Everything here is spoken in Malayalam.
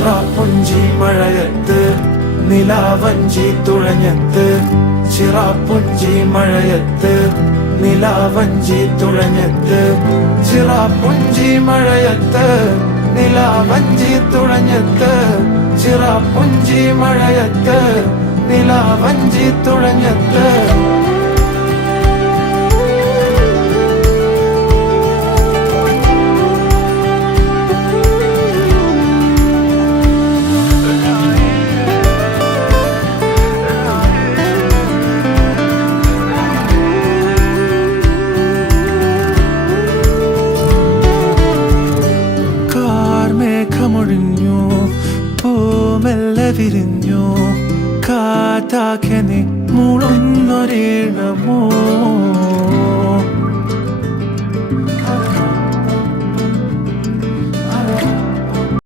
ചിറാപ്പുഞ്ചി മഴയത്ത് നിലാവഞ്ചി തുഴഞ്ഞത്ത്, ചിറാപ്പുഞ്ചി മഴയത്ത് നിലാവഞ്ചി തുഴഞ്ഞത്ത്, ചിറാപ്പുഞ്ചി മഴയത്ത് നിലാവഞ്ചി തുഴഞ്ഞത്ത്, ചിറാപ്പുഞ്ചി മഴയത്ത് നിലാവഞ്ചി തുഴഞ്ഞത്ത്. മേഘമൊഴിഞ്ഞു, പൂമെല്ലെ വിരിഞ്ഞു, കാറ്റാകെ നീ മൂളുന്നൊരീണമോ.